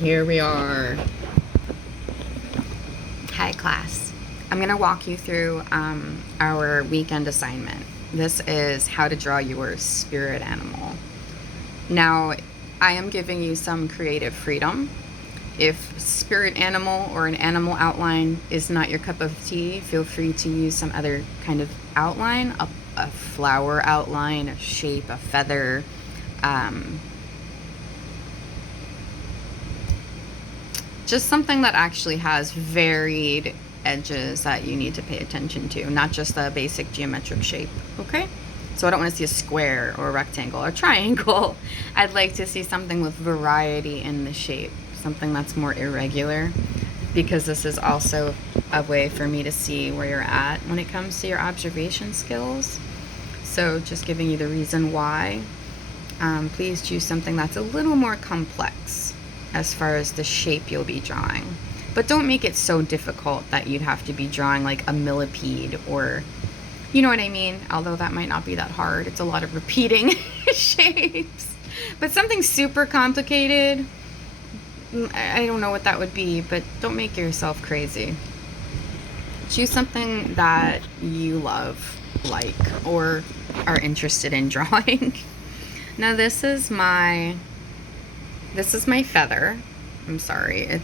Here we are. Hi class. I'm going to walk you through our weekend assignment. This is how to draw your spirit animal. Now, I am giving you some creative freedom. If spirit animal or an animal outline is not your cup of tea, feel free to use some other kind of outline, a flower outline, a shape, a feather, just something that actually has varied edges that you need to pay attention to, not just a basic geometric shape, okay? So I don't want to see a square or a rectangle or a triangle. I'd like to see something with variety in the shape, something that's more irregular, because this is also a way for me to see where you're at when it comes to your observation skills. So just giving you the reason why. Please choose something that's a little more complex as far as the shape you'll be drawing. But don't make it so difficult that you'd have to be drawing like a millipede or, you know what I mean? Although that might not be that hard. It's a lot of repeating shapes. But something super complicated, I don't know what that would be, but don't make yourself crazy. Choose something that you love, like, or are interested in drawing. Now this is my feather. I'm sorry,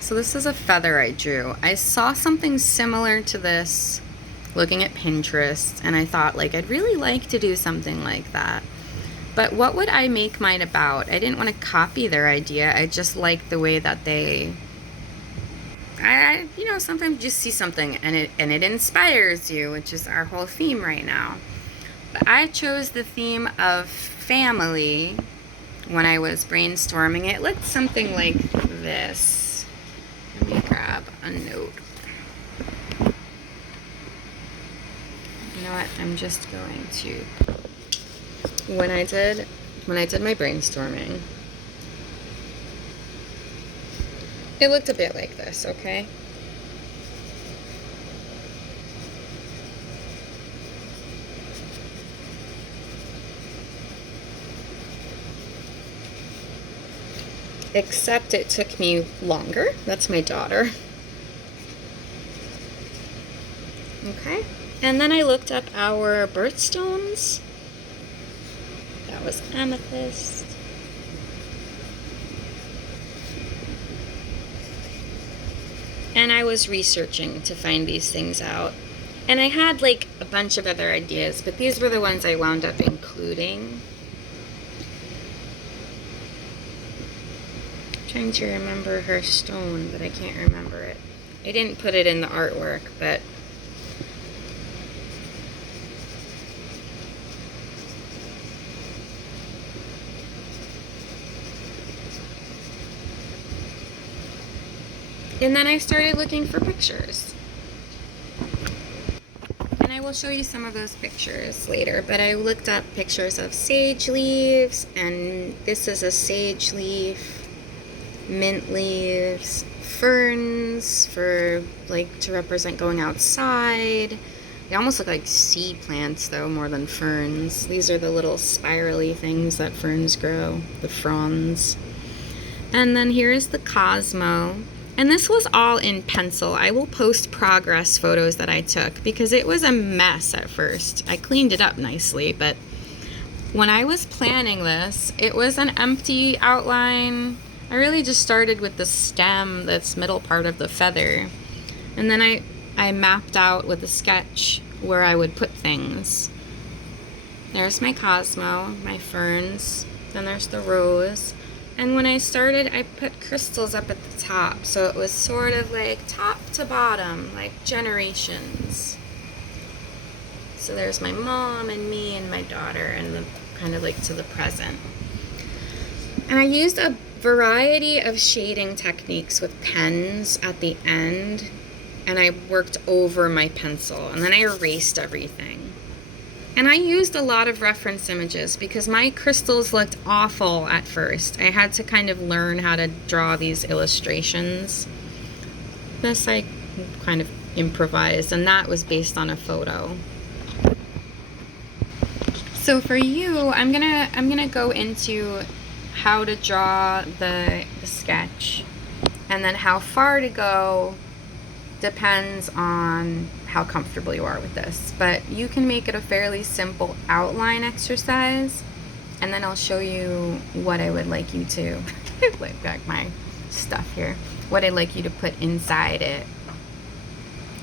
so this is a feather I drew. I saw something similar to this looking at Pinterest, and I thought, like, I'd really like to do something like that. But what would I make mine about? I didn't want to copy their idea. I just liked the way that sometimes you just see something and it inspires you, which is our whole theme right now. But I chose the theme of family when I was brainstorming. It looked something like this. Let me grab a note. You know what? I'm just going to. When I did my brainstorming, it looked a bit like this, okay? Except it took me longer. That's my daughter. Okay. And then I looked up our birthstones. That was amethyst. And I was researching to find these things out. And I had like a bunch of other ideas, but these were the ones I wound up including. Trying to remember her stone, but I can't remember it. I didn't put it in the artwork, but and then I started looking for pictures. And I will show you some of those pictures later, but I looked up pictures of sage leaves, and this is a sage leaf. Mint leaves, ferns for like to represent going outside. They almost look like sea plants though, more than ferns. These are the little spirally things that ferns grow, the fronds. And then here is the Cosmo. And this was all in pencil. I will post progress photos that I took because it was a mess at first. I cleaned it up nicely, but when I was planning this, it was an empty outline. I really just started with the stem, that's middle part of the feather. And then I mapped out with a sketch where I would put things. There's my Cosmo, my ferns, then there's the rose. And when I started, I put crystals up at the top. So it was sort of like top to bottom, like generations. So there's my mom and me and my daughter, and the kind of like to the present. And I used a variety of shading techniques with pens at the end, and I worked over my pencil, and then I erased everything. And I used a lot of reference images because my crystals looked awful at first. I had to kind of learn how to draw these illustrations. This I kind of improvised, and that was based on a photo. So for you, I'm gonna go into how to draw the sketch, and then how far to go depends on how comfortable you are with this. But you can make it a fairly simple outline exercise, and then I'll show you what I would like you to like back my stuff here, what I'd like you to put inside it.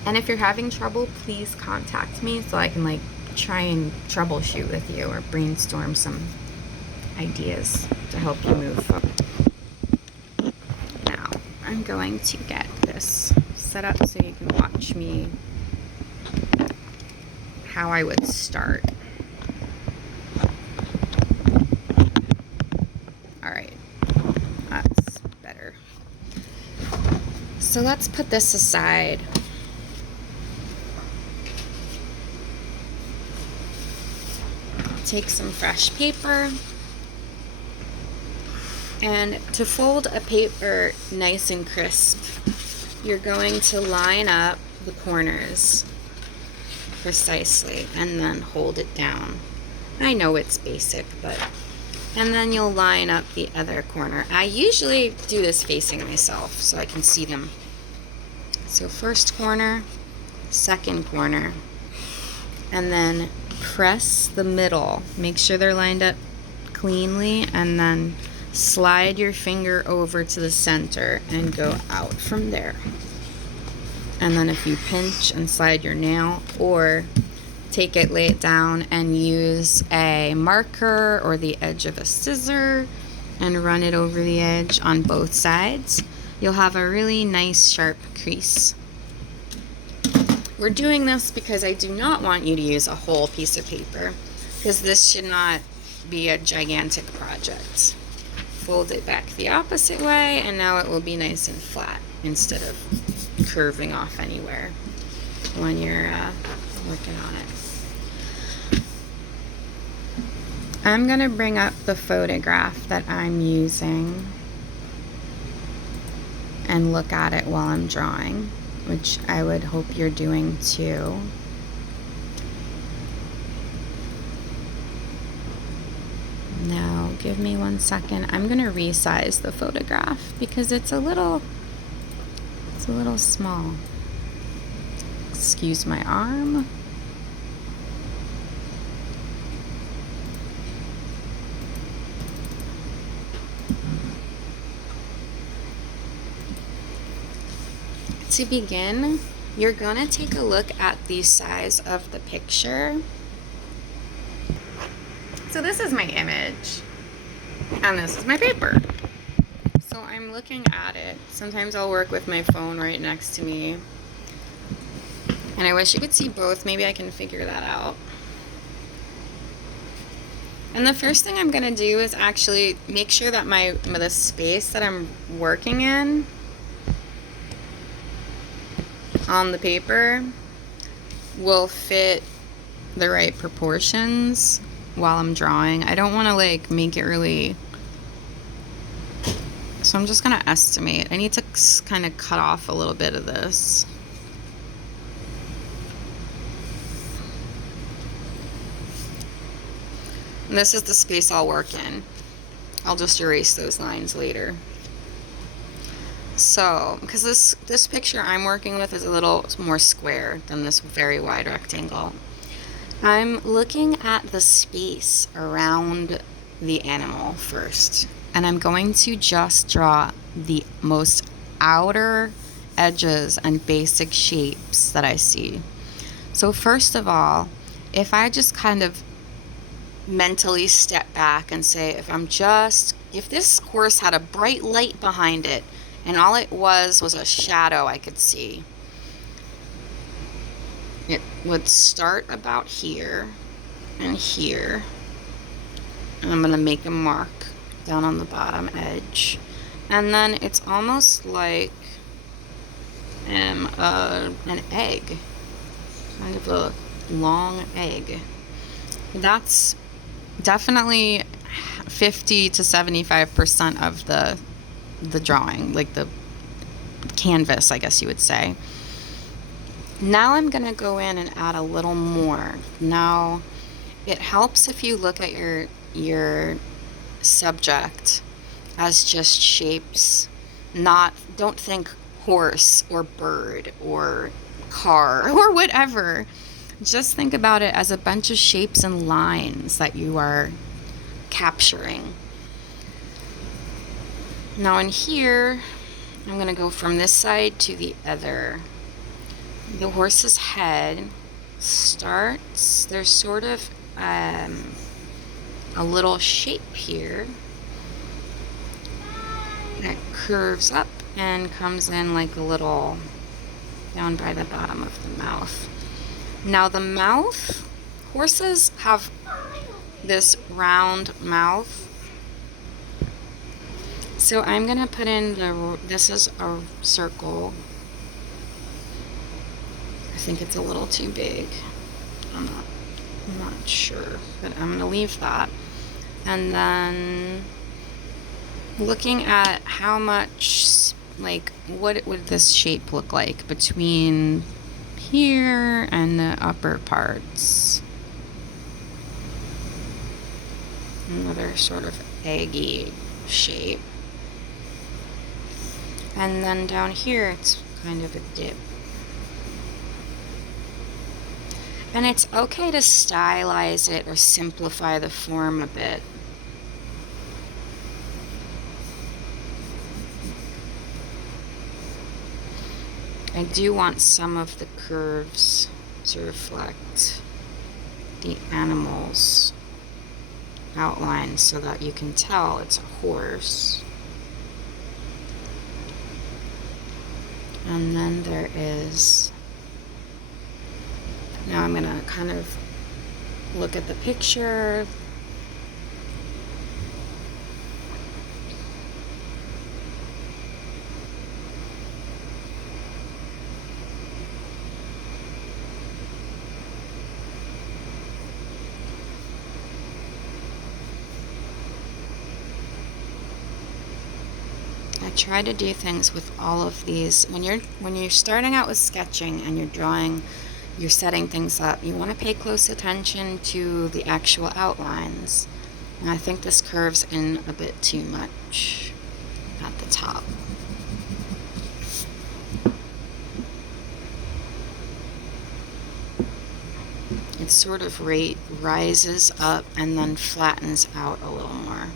And if you're having trouble, please contact me so I can like try and troubleshoot with you or brainstorm some ideas to help you move forward. Now, I'm going to get this set up so you can watch me how I would start. Alright, that's better. So let's put this aside. Take some fresh paper, and to fold a paper nice and crisp, you're going to line up the corners precisely and then hold it down. I know it's basic, but and then you'll line up the other corner. I usually do this facing myself so I can see them. So first corner, second corner, and then press the middle. Make sure they're lined up cleanly, and then slide your finger over to the center and go out from there. And then if you pinch and slide your nail, or take it, lay it down, and use a marker or the edge of a scissor and run it over the edge on both sides, you'll have a really nice sharp crease. We're doing this because I do not want you to use a whole piece of paper, because this should not be a gigantic project. Fold it back the opposite way, and now it will be nice and flat instead of curving off anywhere when you're working on it. I'm going to bring up the photograph that I'm using and look at it while I'm drawing, which I would hope you're doing too. Now, give me 1 second. I'm gonna resize the photograph because it's a little small. Excuse my arm. To begin, you're gonna take a look at the size of the picture. So this is my image, and this is my paper. So I'm looking at it. Sometimes I'll work with my phone right next to me. And I wish you could see both. Maybe I can figure that out. And the first thing I'm gonna do is actually make sure that the space that I'm working in on the paper will fit the right proportions while I'm drawing. I don't want to like make it really, so I'm just gonna estimate. I need to kind of cut off a little bit of this. And this is the space I'll work in. I'll just erase those lines later. So, because this picture I'm working with is a little more square than this very wide rectangle, I'm looking at the space around the animal first. And I'm going to just draw the most outer edges and basic shapes that I see. So first of all, if I just kind of mentally step back and say, if this horse had a bright light behind it, and all it was a shadow I could see, it would start about here and here. And I'm going to make a mark down on the bottom edge. And then it's almost like an egg. Kind of a long egg. That's definitely 50 to 75% of the drawing, like the canvas, I guess you would say. Now I'm going to go in and add a little more. Now, it helps if you look at your subject as just shapes. Don't think horse or bird or car or whatever. Just think about it as a bunch of shapes and lines that you are capturing. Now in here, I'm going to go from this side to the other. The horse's head starts, there's sort of a little shape here that curves up and comes in like a little down by the bottom of the mouth. Now the mouth, horses have this round mouth. So I'm going to put in this is a circle. I think it's a little too big. I'm not sure, but I'm going to leave that. And then looking at how much, like, what would this shape look like between here and the upper parts. Another sort of eggy shape. And then down here, it's kind of a dip. And it's okay to stylize it or simplify the form a bit. I do want some of the curves to reflect the animal's outline so that you can tell it's a horse. And then there is, now I'm going to kind of look at the picture. I try to do things with all of these. When you're starting out with sketching and you're drawing, you're setting things up, you want to pay close attention to the actual outlines. And I think this curves in a bit too much at the top. It sort of rises up and then flattens out a little more.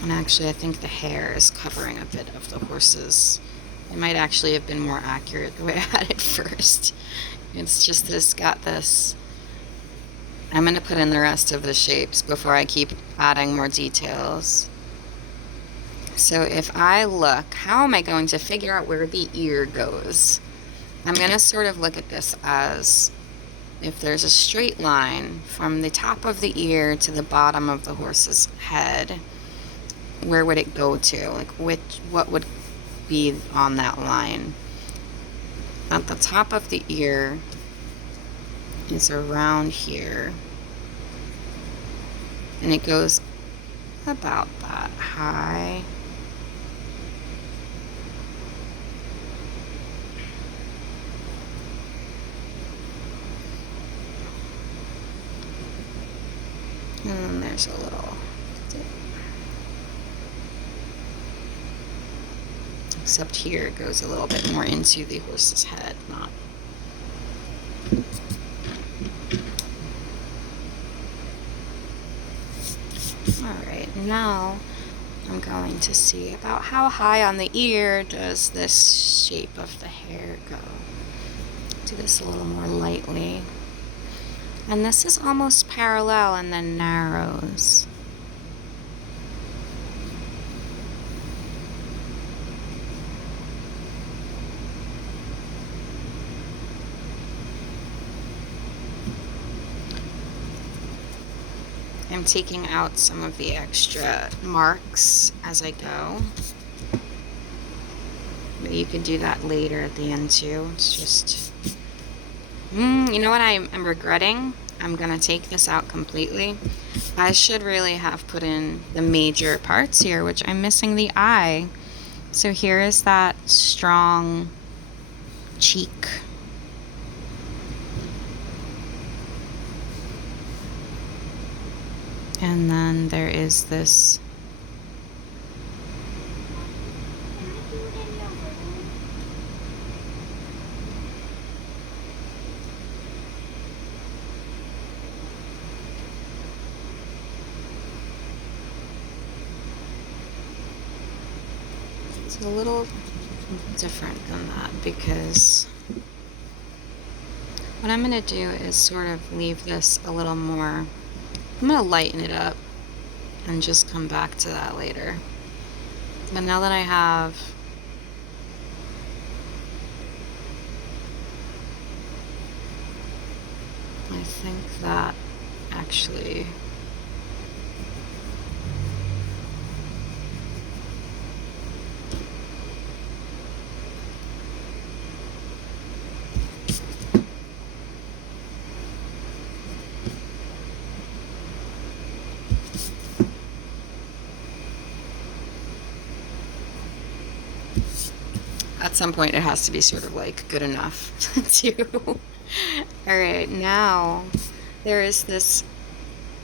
And actually, I think the hair is covering a bit of the horse's. It might actually have been more accurate the way I had it first. It's just that it's got this. I'm going to put in the rest of the shapes before I keep adding more details. So if I look, how am I going to figure out where the ear goes? I'm going to sort of look at this as if there's a straight line from the top of the ear to the bottom of the horse's head. Where would it go to? Like what would be on that line? At the top of the ear is around here. And it goes about that high. And then there's a little dip. Except here it goes a little bit more into the horse's head, not. Alright, now I'm going to see about how high on the ear does this shape of the hair go. Do this a little more lightly. And this is almost parallel and then narrows. I'm taking out some of the extra marks as I go. But you could do that later at the end too. It's just, you know what I'm regretting? I'm gonna take this out completely. I should really have put in the major parts here, which I'm missing the eye. So here is that strong cheek. And then there is this it's a little different than that, because what I'm going to do is sort of leave this a little more, I'm going to lighten it up and just come back to that later. But now that I have I think that actually at some point it has to be sort of like good enough to. Alright, now there is this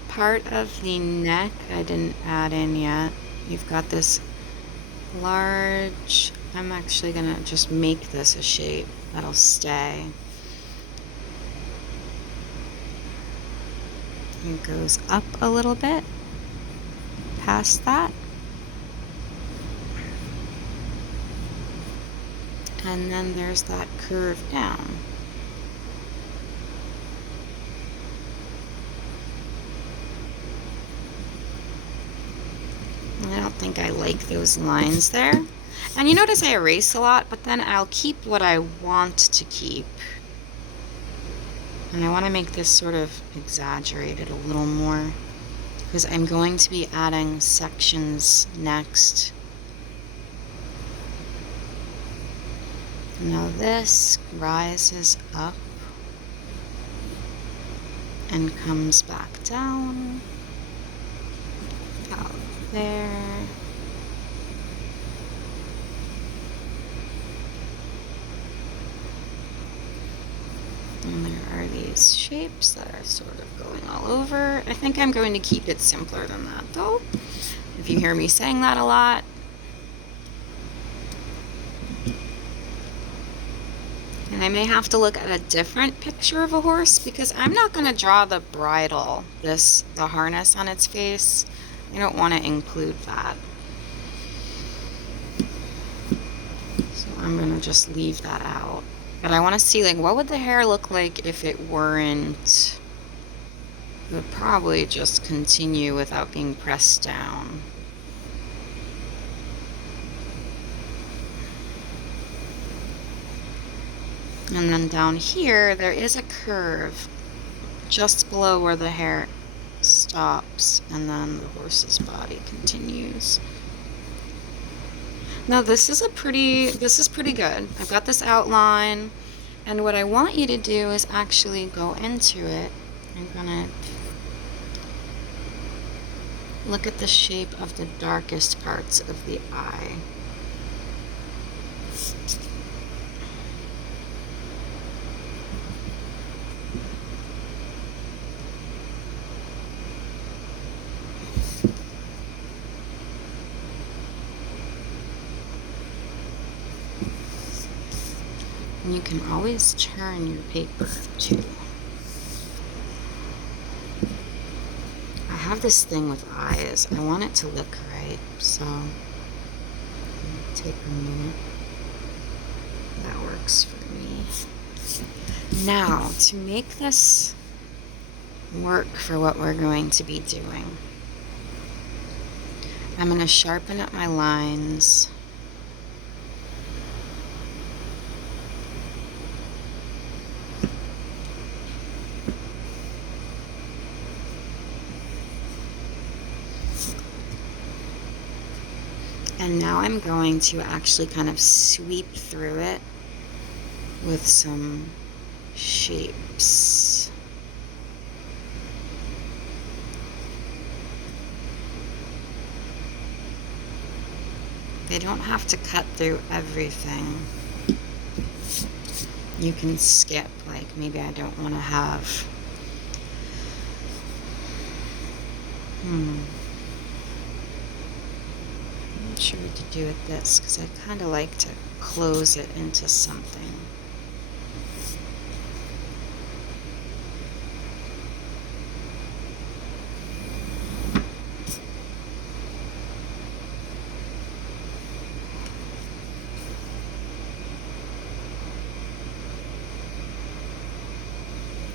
part of the neck I didn't add in yet. You've got this large, I'm actually gonna just make this a shape that'll stay. It goes up a little bit past that. And then there's that curve down. I don't think I like those lines there. And you notice I erase a lot, but then I'll keep what I want to keep. And I want to make this sort of exaggerated a little more, because I'm going to be adding sections next. Now this rises up and comes back down, out there. And there are these shapes that are sort of going all over. I think I'm going to keep it simpler than that though, if you hear me saying that a lot. And I may have to look at a different picture of a horse, because I'm not going to draw the bridle, the harness on its face. I don't want to include that. So I'm going to just leave that out. But I want to see, like, what would the hair look like if it weren't? It would probably just continue without being pressed down. And then down here, there is a curve just below where the hair stops, and then the horse's body continues. Now this is pretty good. I've got this outline, and what I want you to do is actually go into it. I'm gonna look at the shape of the darkest parts of the eye. And you can always turn your paper too. I have this thing with eyes. I want it to look right, so take a minute. That works for me. Now, to make this work for what we're going to be doing, I'm going to sharpen up my lines. And now I'm going to actually kind of sweep through it with some shapes. They don't have to cut through everything. You can skip, like maybe I don't want to have, I'm not sure what to do with this because I kind of like to close it into something.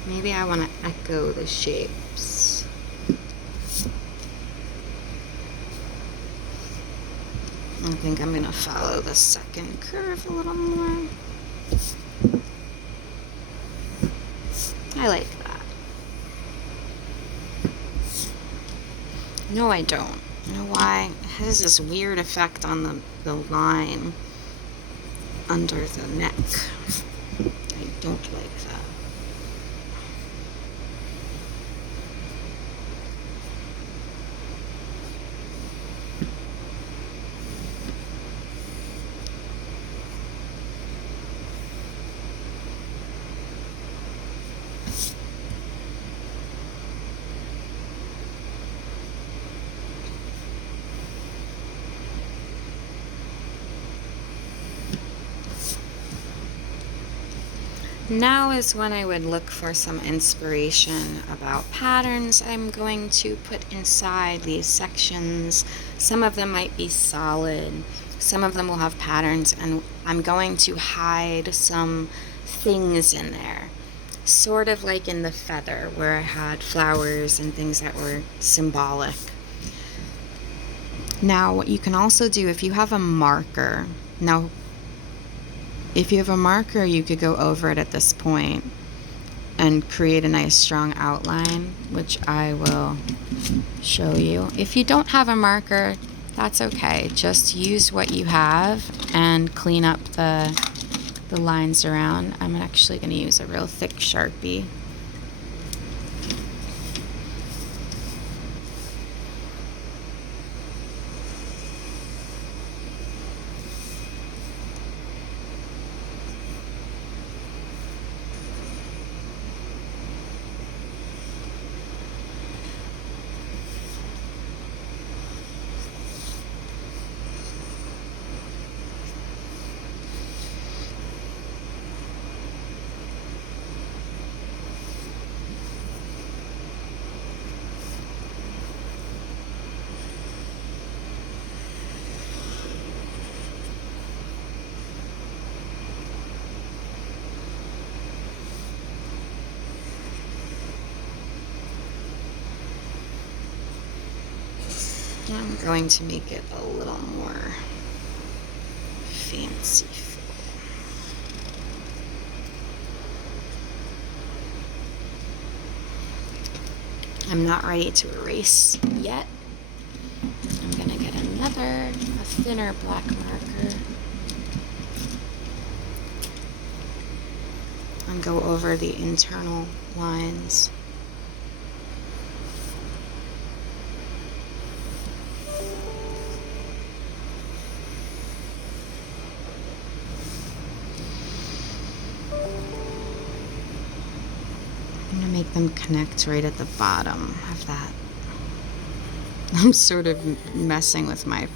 Maybe I want to echo the shapes. I think I'm going to follow the second curve a little more. I like that. No, I don't. You know why? It has this weird effect on the line under the neck. I don't like that. Now is when I would look for some inspiration about patterns I'm going to put inside these sections. Some of them might be solid, some of them will have patterns, and I'm going to hide some things in there. Sort of like in the feather where I had flowers and things that were symbolic. Now, what you can also do if you have a marker, if you have a marker, you could go over it at this point and create a nice strong outline, which I will show you. If you don't have a marker, that's okay. Just use what you have and clean up the lines around. I'm actually going to use a real thick Sharpie. I'm going to make it a little more fanciful. I'm not ready to erase yet. I'm going to get a thinner black marker and go over the internal lines. Make them connect right at the bottom of that. I'm sort of messing with my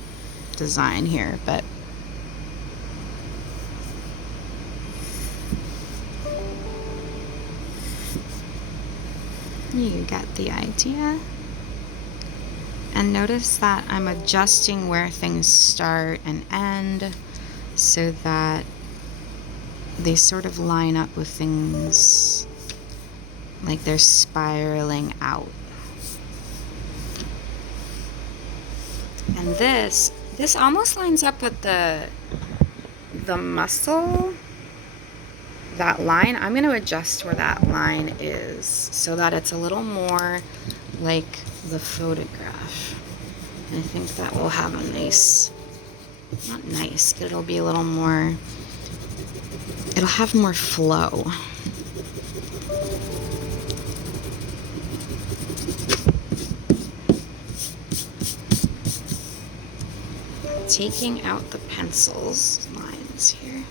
design here, but you get the idea. And notice that I'm adjusting where things start and end so that they sort of line up with things like they're spiraling out. And this almost lines up with the muscle, that line. I'm going to adjust where that line is so that it's a little more like the photograph. And I think that will have a nice, not nice, but it'll be a little more, it'll have more flow. Taking out the pencils lines here.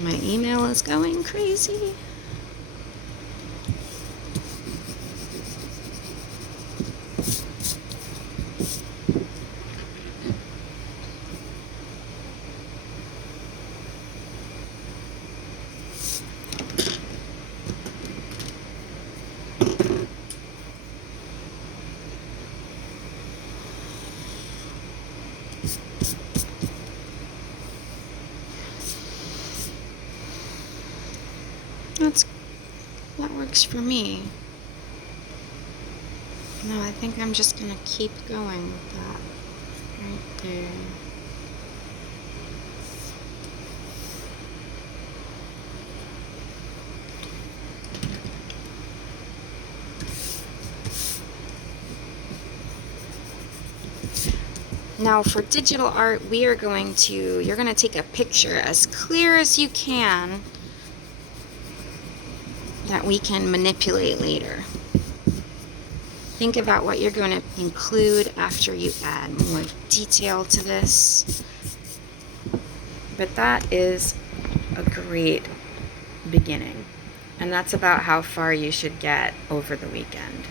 My email is going crazy. That works for me. No, I think I'm just gonna keep going with that right there. Now for digital art, you're going to take a picture as clear as you can that we can manipulate later. Think about what you're going to include after you add more detail to this. But that is a great beginning. And that's about how far you should get over the weekend.